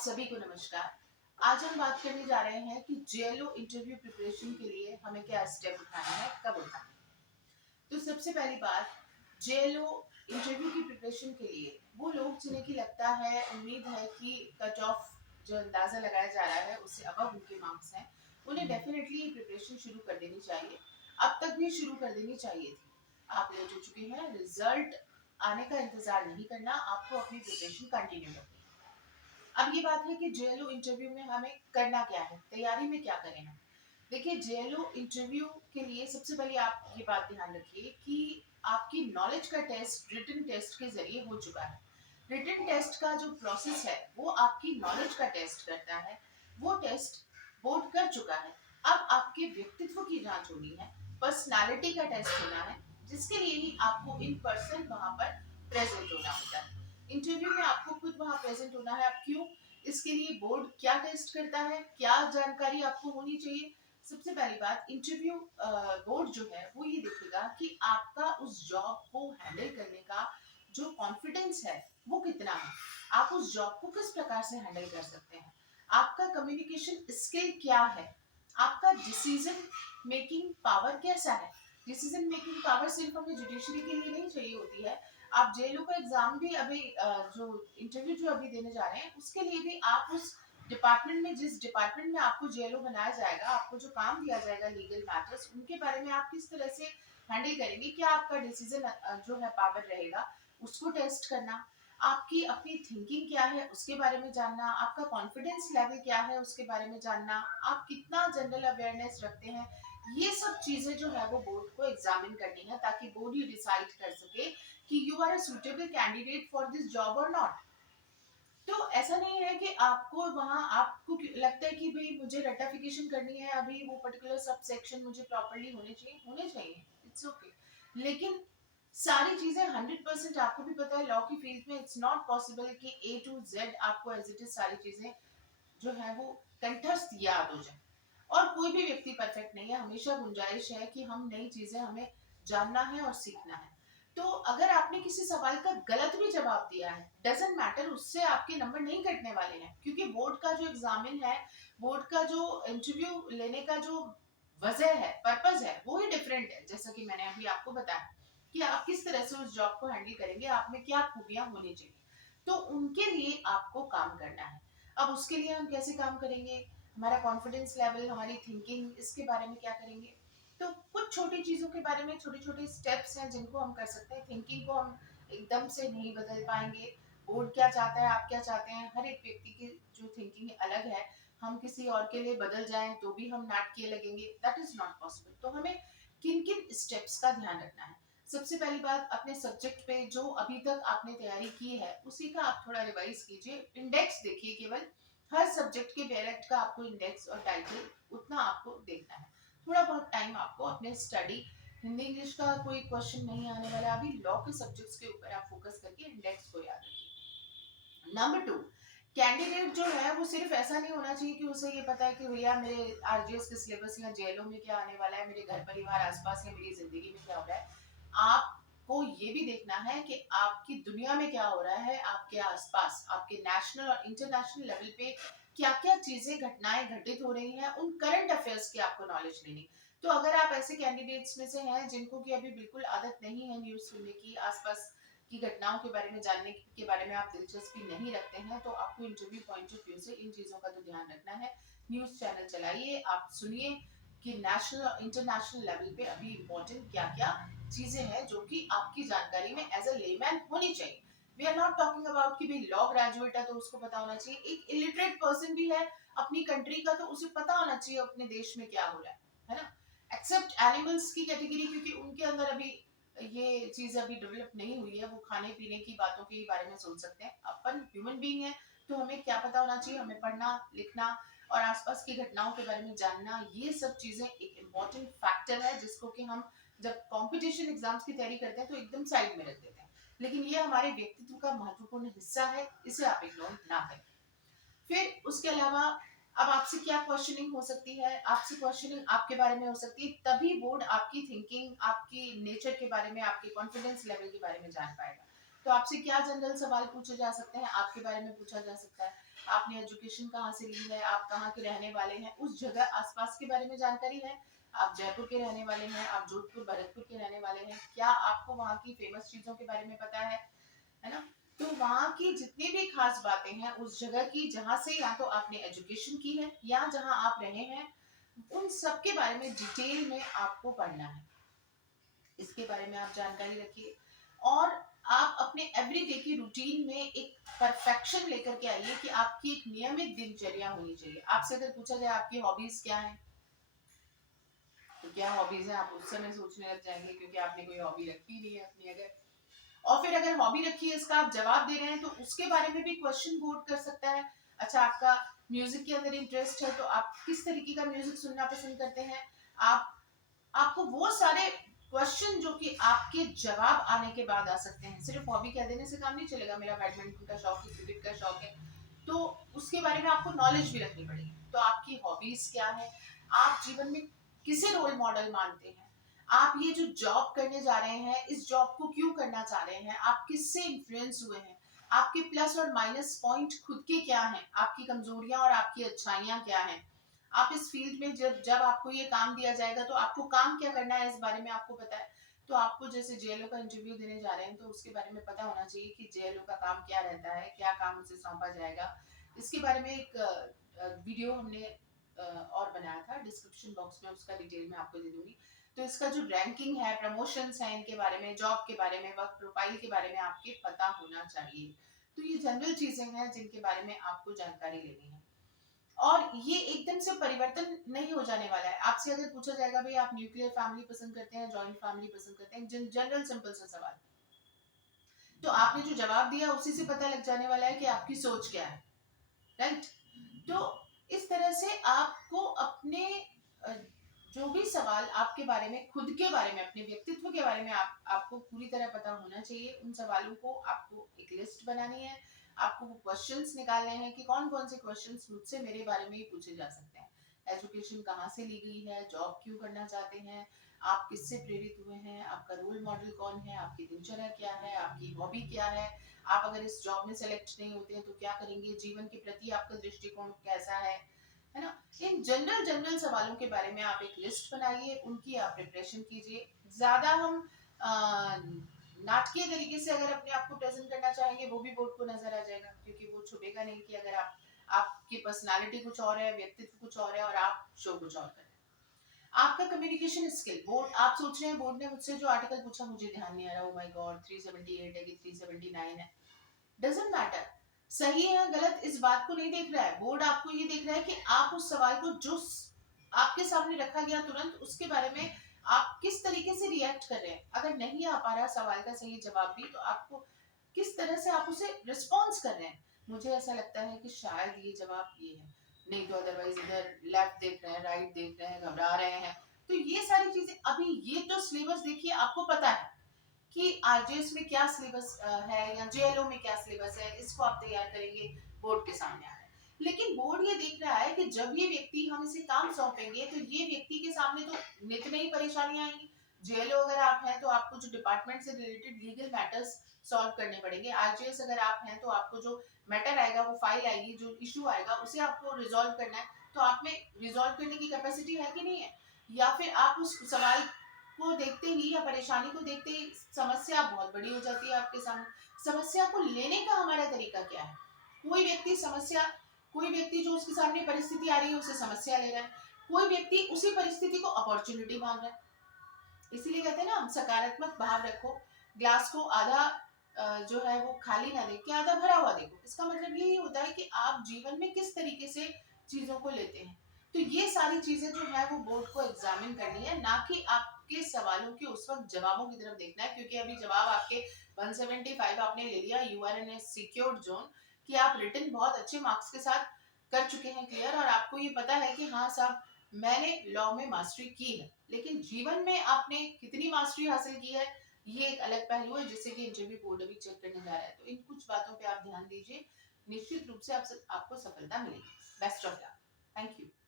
सभी को नमस्कार। आज हम बात करने जा रहे हैं कि जेएलओ इंटरव्यू प्रिपरेशन के लिए हमें क्या स्टेप उठाना है, कब उठाना है। तो सबसे पहली बात, जेएलओ इंटरव्यू की प्रिपरेशन के लिए वो लोग जिन्हें की लगता है, उम्मीद है कि कट ऑफ जो अंदाजा लगाया जा रहा है उससे अबव उनके मार्क्स हैं, उन्हें डेफिनेटली प्रिपरेशन शुरू कर देनी चाहिए। अब तक भी शुरू कर देनी चाहिए थी। आप लेट हो चुके हैं, रिजल्ट आने का इंतजार नहीं करना, आपको अपनी प्रिपरेशन कंटिन्यू करनी है। अब ये बात है कि जेएलओ इंटरव्यू में हमें करना क्या है, तैयारी में क्या करें हम। देखिए, जेएलओ इंटरव्यू के लिए सबसे पहले आप ये बात ध्यान रखिए कि आपकी नॉलेज का टेस्ट रिटन टेस्ट के जरिए हो चुका है। रिटन टेस्ट का जो प्रोसेस है वो आपकी नॉलेज का टेस्ट करता है। वो टेस्ट बोर्ड कर चुका है। अब आपके व्यक्तित्व की जांच होनी है, पर्सनालिटी का टेस्ट होना है, जिसके लिए ही आपको इन पर्सन वहां पर प्रेजेंट होना होता है। इंटरव्यू में आपको खुद वहां प्रेजेंट होना है। अब क्यों? इसके लिए बोर्ड क्या टेस्ट करता है, क्या जानकारी आपको होनी चाहिए। सबसे पहली बात, इंटरव्यू बोर्ड जो है वो ये देखेगा कि आपका उस जॉब को हैंडल करने का जो कॉन्फिडेंस है वो कितना है। आप उस जॉब को किस प्रकार से हैंडल कर सकते हैं, आपका कम्युनिकेशन स्किल क्या है, आपका डिसीजन मेकिंग पावर कैसा है। डिसीजन मेकिंग पावर सिर्फ हमें जुडिशरी के लिए नहीं चाहिए होती है। आप जेएलओ का एग्जाम भी अभी जो इंटरव्यू जो अभी देने जा रहे हैं उसके लिए भी आप उस डिपार्टमेंट में, जिस डिपार्टमेंट में आपको जेएलओ बनाया जाएगा, आपको जो काम दिया जाएगा लीगल मैटर्स, उनके बारे में आप किस तरह से हैंडल करेंगे, क्या आपका डिसीजन जो है पावर रहेगा, उसको टेस्ट करना। आपकी अपनी थिंकिंग क्या है उसके बारे में जानना, आपका कॉन्फिडेंस लेवल क्या है उसके बारे में जानना, आप कितना जनरल अवेयरनेस रखते हैं। ये सब चीजें जो है वो बोर्ड को एग्जामिन करनी है, ताकि बोर्ड ही डिसाइड कर सके कि you are a suitable candidate for this job और नॉट। तो ऐसा नहीं है कि आपको वहां आपको लगता है कि भाई मुझे रेटिफिकेशन करनी है, अभी वो पर्टिकुलर सब सेक्शन मुझे प्रॉपर्ली होने चाहिए, इट्स ओके। लेकिन सारी चीजें 100% आपको भी पता है, लॉ की फील्ड में इट्स नॉट पॉसिबल कि ए टू जेड आपको एज इट इज सारी चीजें जो है वो कंठस्थ याद हो जाए। और कोई भी व्यक्ति परफेक्ट नहीं है, हमेशा गुंजाइश है कि हम नई चीजें हमें जानना है और सीखना है। तो अगर आपने किसी सवाल का गलत भी जवाब दिया है, डजेंट मैटर, उससे आपके नंबर नहीं कटने वाले हैं, क्योंकि बोर्ड का जो एग्जामिन है, बोर्ड का जो इंटरव्यू लेने का जो वजह है, पर्पज है, वो ही डिफरेंट है। जैसा कि मैंने अभी आपको बताया कि आप किस तरह से उस जॉब को हैंडल करेंगे, आप में क्या खूबियां होनी चाहिए, तो उनके लिए आपको काम करना है। अब उसके लिए हम कैसे काम करेंगे, हमारा कॉन्फिडेंस लेवल, हमारी थिंकिंग, इसके बारे में क्या करेंगे। तो कुछ छोटी चीजों के बारे में, छोटे छोटे स्टेप्स हैं जिनको हम कर सकते हैं। थिंकिंग को हम एकदम से नहीं बदल पाएंगे। बोर्ड क्या चाहता है, आप क्या चाहते हैं, हर एक व्यक्ति की जो थिंकिंग अलग है। हम किसी और के लिए बदल जाएं तो भी हम नाटकीय लगेंगे, दैट इज नॉट पॉसिबल। तो हमें किन किन स्टेप्स का ध्यान रखना है। सबसे पहली बात, अपने सब्जेक्ट पे जो अभी तक आपने तैयारी की है उसी का आप थोड़ा रिवाइज कीजिए। इंडेक्स देखिए, केवल हर सब्जेक्ट के डायरेक्ट का आपको इंडेक्स और टाइटल उतना आपको देखना है। थोड़ा बहुत टाइम आपको अपने स्टडी, हिंदी इंग्लिश का कोई क्वेश्चन नहीं आने वाला, अभी लॉ के सब्जेक्ट्स के ऊपर आप फोकस करके इंडेक्स को याद रखिए। नंबर टू, कैंडिडेट जो है वो सिर्फ ऐसा नहीं होना चाहिए कि उसे ये पता है कि भैया मेरे आरजीएस के सिलेबस या जेएलओ में क्या आने वाला है, मेरे घर परिवार आसपास या मेरी जिंदगी में क्या हो रहा है। आपको ये भी देखना है कि आपकी दुनिया में क्या हो रहा है, आपके आसपास, आपके नेशनल और इंटरनेशनल लेवल पे क्या क्या चीजें, घटनाएं घटित हो रही हैं, उन करंट अफेयर्स की आपको नॉलेज लेनी। तो अगर आप ऐसे कैंडिडेट्स में से हैं जिनको कि अभी बिल्कुल आदत नहीं है न्यूज सुनने की, आसपास की घटनाओं के बारे में जानने के बारे में आप दिलचस्पी नहीं रखते हैं, तो आपको इंटरव्यू पॉइंट ऑफ व्यू से इन चीजों का तो ध्यान रखना है। न्यूज चैनल चलाइए, आप सुनिए कि नेशनल और इंटरनेशनल लेवल पे अभी इम्पोर्टेंट क्या क्या चीजें हैं जो कि आपकी जानकारी में एज अ लेमैन होनी चाहिए। We are not talking about कि भाई लॉ ग्रेजुएट है तो उसको पता होना चाहिए। एक इलिटरेट पर्सन भी है अपनी कंट्री का, तो उसे पता होना चाहिए अपने देश में क्या हो रहा है ना। एक्सेप्ट एनिमल्स की कैटेगरी, क्योंकि उनके अंदर अभी ये चीज अभी डेवलप नहीं हुई है, वो खाने पीने की बातों के बारे में सोच सकते हैं। अपन ह्यूमन बीइंग है, तो हमें क्या पता होना चाहिए, हमें पढ़ना लिखना और आसपास की घटनाओं के बारे में जानना, ये सब चीजें एक इम्पॉर्टेंट फैक्टर है जिसको कि हम जब कंपटीशन एग्जाम्स की तैयारी करते हैं तो एकदम साइड में रख देते हैं। लेकिन ये हमारे व्यक्तित्व का महत्वपूर्ण हिस्सा है, इसे आप इग्नोर ना करें। फिर उसके अलावा अब आपसे क्या क्वेश्चनिंग हो सकती है, आपसे क्वेश्चनिंग आपके बारे में हो सकती है, तभी बोर्ड आपकी थिंकिंग, आपकी नेचर के बारे में, आपके कॉन्फिडेंस लेवल के बारे में जान पाएगा। तो आपसे क्या जनरल सवाल पूछे जा सकते हैं, आपके बारे में पूछा जा सकता है, आपने एजुकेशन कहाँ से ली है, आप कहाँ के रहने वाले हैं, उस जगह आसपास के बारे में जानकारी है, आप जयपुर के रहने वाले हैं, आप जोधपुर भरतपुर के रहने वाले हैं, क्या आपको वहाँ की फेमस चीजों के बारे में पता है ना। तो वहाँ की जितनी भी खास बातें हैं उस जगह की, जहाँ से या तो आपने एजुकेशन की है या जहाँ आप रहे हैं, उन सब के बारे में डिटेल में आपको पढ़ना है। इसके बारे में आप जानकारी रखिए और आप अपने एवरीडे की रूटीन में एक परफेक्शन लेकर के आइए कि आपकी एक नियमित दिनचर्या होनी चाहिए। आपसे अगर पूछा जाए आपकी हॉबीज क्या है, तो क्या हॉबीज है आप उस समय सोचने लग जाएंगे, क्योंकि आपने कोई हॉबी रखी नहीं है अपनी। अगर और फिर अगर हॉबी रखी है, इसका आप जवाब दे रहे हैं, तो उसके बारे में भी क्वेश्चन बोर्ड कर सकता है। अच्छा, आपका म्यूजिक के अंदर इंटरेस्ट है, तो आप किस तरीके का म्यूजिक सुनना पसंद करते हैं। आप आपको वो सारे क्वेश्चन जो कि आपके जवाब आने के बाद आ सकते हैं। सिर्फ हॉबी कह देने से काम नहीं चलेगा, मेरा बैडमिंटन का शौक है, क्रिकेट का शौक है, तो उसके बारे में आपको नॉलेज भी रखनी पड़ेगी। तो आपकी हॉबीज क्या है, आप जीवन में किसे रोल मॉडल मानते हैं, आप ये जो जॉब करने जा रहे हैं इस जॉब को क्यों करना चाह रहे हैं, आप किससे इन्फ्लुएंस हुए हैं, आपके प्लस और माइनस पॉइंट खुद के क्या हैं, आपकी कमजोरियां और आपकी अच्छाइयां क्या हैं। आप इस फील्ड में जब जब आपको ये काम दिया जाएगा तो आपको काम क्या करना है, इस बारे में आपको पता है। तो आपको जैसे जेएलओ का इंटरव्यू देने जा रहे हैं, तो उसके बारे में पता होना चाहिए कि जेएलओ का काम क्या रहता है, क्या काम उसे सौंपा जाएगा। इसके बारे में एक वीडियो हमने और बनाया था, डिस्क्रिप्शन बॉक्स में उसका डिटेल में आपको दे दूंगी। तो इसका जो रैंकिंग है, प्रमोशंस है, इनके बारे में, जॉब के बारे में, वर्क प्रोफाइल के बारे में आपके पता होना चाहिए। तो ये जनरल चीजें हैं जिनके बारे में आपको जानकारी लेनी है। और ये एकदम से परिवर्तन नहीं हो जाने वाला है। आपसे अगर पूछा जाएगा भाई आप न्यूक्लियर फैमिली पसंद करते हैं, जॉइंट फैमिली पसंद करते हैं, जनरल सिंपल सा सवाल, तो आपने जो जवाब दिया उसी से पता लग जाने वाला है कि आपकी सोच क्या है, राइट। तो इस तरह से आपको अपने अ, जो भी सवाल आपके बारे में, खुद के बारे में, अपने व्यक्तित्व के बारे में आपको पूरी तरह पता होना चाहिए। उन सवालों को आपको एक लिस्ट बनानी है, आपको वो क्वेश्चंस निकालने हैं कि कौन कौन से क्वेश्चंस मुझसे मेरे बारे में ही पूछे जा सकते हैं। एजुकेशन कहाँ से ली गई है, जॉब क्यों करना चाहते हैं, आप किससे प्रेरित हुए हैं, आपका रोल मॉडल कौन है, आपकी दिनचर्या क्या है, आपकी हॉबी क्या है, आप अगर इस जॉब में सेलेक्ट नहीं होते हैं तो क्या करेंगे, जीवन के प्रति आपका दृष्टिकोण कैसा है ना। इन जनरल जनरल सवालों के बारे में आप एक लिस्ट बनाइए, उनकी आप प्रिपरेशन कीजिए। ज्यादा हम नाटकीय तरीके से अगर अपने आप को प्रेजेंट करना चाहेंगे, वो भी बोर्ड को नजर आ जाएगा, क्योंकि वो छुपेगा नहीं कि अगर आपकी पर्सनालिटी कुछ और है, व्यक्तित्व कुछ और है और आप शो कुछ और कर रहे हैं। आपका कम्युनिकेशन स्किल, बोर्ड आप सोच रहे हैं बोर्ड ने मुझसे जो आर्टिकल पूछा मुझे ध्यान नहीं आ रहा, ओ माय गॉड 378 है कि 379 है, डजंट मैटर। सही है गलत इस बात को नहीं देख रहा है बोर्ड, आपको ये देख रहा है कि आप उस सवाल को जो आपके सामने रखा गया तुरंत उसके बारे में आप किस तरीके से रिएक्ट कर रहे हैं। अगर नहीं आ पा रहा सवाल का सही जवाब भी, तो आपको किस तरह से आप उसे रिस्पॉन्स कर रहे हैं। मुझे ऐसा लगता है कि शायद ये जवाब ये है, नहीं तो अदरवाइज इधर लेफ्ट देख रहे हैं, राइट देख रहे हैं, घबरा रहे हैं। तो ये सारी चीजें, अभी ये तो सिलेबस देखिए, आपको पता है कि आरजेएस में क्या सिलेबस है या जेएलओ में क्या सिलेबस है, इसको आप तैयार करेंगे, बोर्ड के सामने आ रहा है। लेकिन बोर्ड ये देख रहा है कि जब ये व्यक्ति, हम इसे काम सौंपेंगे तो ये व्यक्ति के सामने तो नित नई परेशानियां आएंगी। जेएलओ अगर आप हैं तो आपको जो डिपार्टमेंट से रिलेटेड लीगल मैटर्स सॉल्व करने पड़ेंगे। आरजेएस अगर आप हैं तो आपको जो मैटर आएगा, वो फाइल आएगी, जो इशू आएगा उसे आपको रिजॉल्व करना है। तो आप में रिजॉल्व करने की कैपेसिटी है कि नहीं है, या फिर आप उस सवाल को देखते ही या परेशानी को देखते ही समस्या बहुत बड़ी हो जाती है आपके सामने। समस्या को लेने का हमारा तरीका क्या है। कोई व्यक्ति जो उसके सामने परिस्थिति आ रही है उसे समस्या ले रहा है, कोई व्यक्ति उसी परिस्थिति को अपॉर्चुनिटी मान रहा है। इसीलिए कहते हैं ना, हम सकारात्मक भाव रखो, ग्लास को आधा जो है वो खाली ना देख के आधा भरा हुआ देखो। इसका मतलब यही होता है कि आप जीवन में किस तरीके से चीजों को लेते हैं। तो ये सारी चीजें जो है वो बोर्ड को एग्जामिन करनी है, ना कि आपके सवालों के उस वक्त जवाबों की तरफ देखना है। क्योंकि अभी जवाब आपके 175 आपने ले लिया, you are in A secured zone, कि आप रिटर्न बहुत अच्छे मार्क्स के साथ कर चुके हैं क्लियर, और आपको ये पता है कि हाँ साहब मैंने लॉ में मास्टरी की है। लेकिन जीवन में आपने कितनी मास्टरी हासिल की है, ये एक अलग पहलू है जिससे कि इंटरव्यू बोर्ड अभी चेक करने जा रहा है। तो इन कुछ बातों पे आप ध्यान दीजिए, निश्चित रूप से आपको सफलता मिलेगी। Best of luck, thank you.